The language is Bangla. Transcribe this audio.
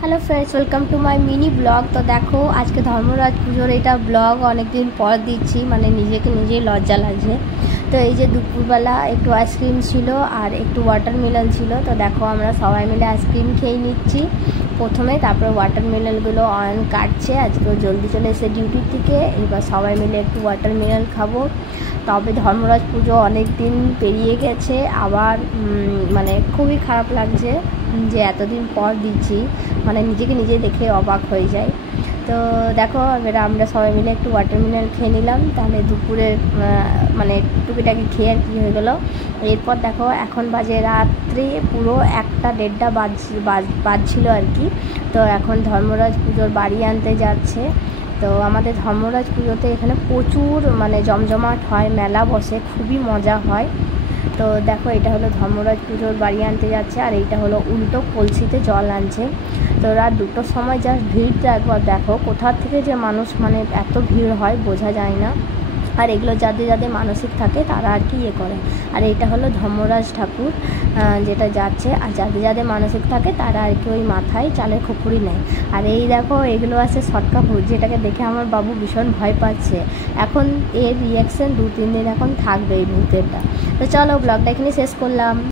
Hello friends, welcome to my mini blog. তো দেখো, আজকে ধর্মরাজ পুজোর এটা ব্লগ অনেকদিন পর দিচ্ছি, মানে নিজেকে নিজেই লজ্জা লাগছে। তো এই যে দুপুরবেলা একটু আইসক্রিম ছিল আর একটু ওয়াটারমেলন ছিল। তো দেখো, আমরা সবাই মিলে আইসক্রিম খেয়ে নিচ্ছি প্রথমে, তারপরে ওয়াটারমেলনগুলো অয়ন কাটছে। আজকেও জলদি চলে এসে ডিউটির থেকে, এবার সবাই মিলে একটু ওয়াটারমেলন খাবো। তবে ধর্মরাজ পুজো অনেক দিন পেরিয়ে গেছে, আবার মানে খুবই খারাপ লাগছে যে এতদিন পর দিচ্ছি, মানে নিজেকে নিজে দেখে অবাক হয়ে যায়। তো দেখো, এবার আমরা সবাই মিলে একটু ওয়াটারমেলন খেয়ে নিলাম, তাহলে দুপুরের মানে টুকিটাকি খেয়ে আর কি হয়ে গেলো। এরপর দেখো, এখন বাজে রাত্রি পুরো 1-1:30 বাজছিল আর কি। তো এখন ধর্মরাজ পুজোর বাড়ি আনতে যাচ্ছে। তো আমাদের ধর্মরাজ পুজোতে এখানে প্রচুর মানে জমজমাট হয়, মেলা বসে, খুবই মজা হয়। তো দেখো, এটা হলো ধর্মরাজ পুজোর বাড়ি আনতে যাচ্ছে, আর এইটা হলো উল্টো কলসিতে জল আনছে। তো রাত 2টোর সময় জাস্ট ভিড়টা একবার দেখো, কোথা থেকে যে মানুষ, মানে এত ভিড় হয় বোঝা যায় না। আর এগুলো যাদের যাদের মানসিক থাকে তারা আর কি ইয়ে করে। আর এটা হলো ধর্মরাজ ঠাকুর যেটা যাচ্ছে, আর যাদের যাদের মানসিক থাকে তারা আর কি ওই মাথায় চালের খুপুরি নেয়। আর এই দেখো, এগুলো আছে সটকা ভূত, যেটাকে দেখে আমার বাবু ভীষণ ভয় পাচ্ছে। এখন এর রিয়াকশান 2-3 দিন এখন থাকবে এই ভূতেরটা। তো চলো, ব্লগটা এখানে শেষ করলাম।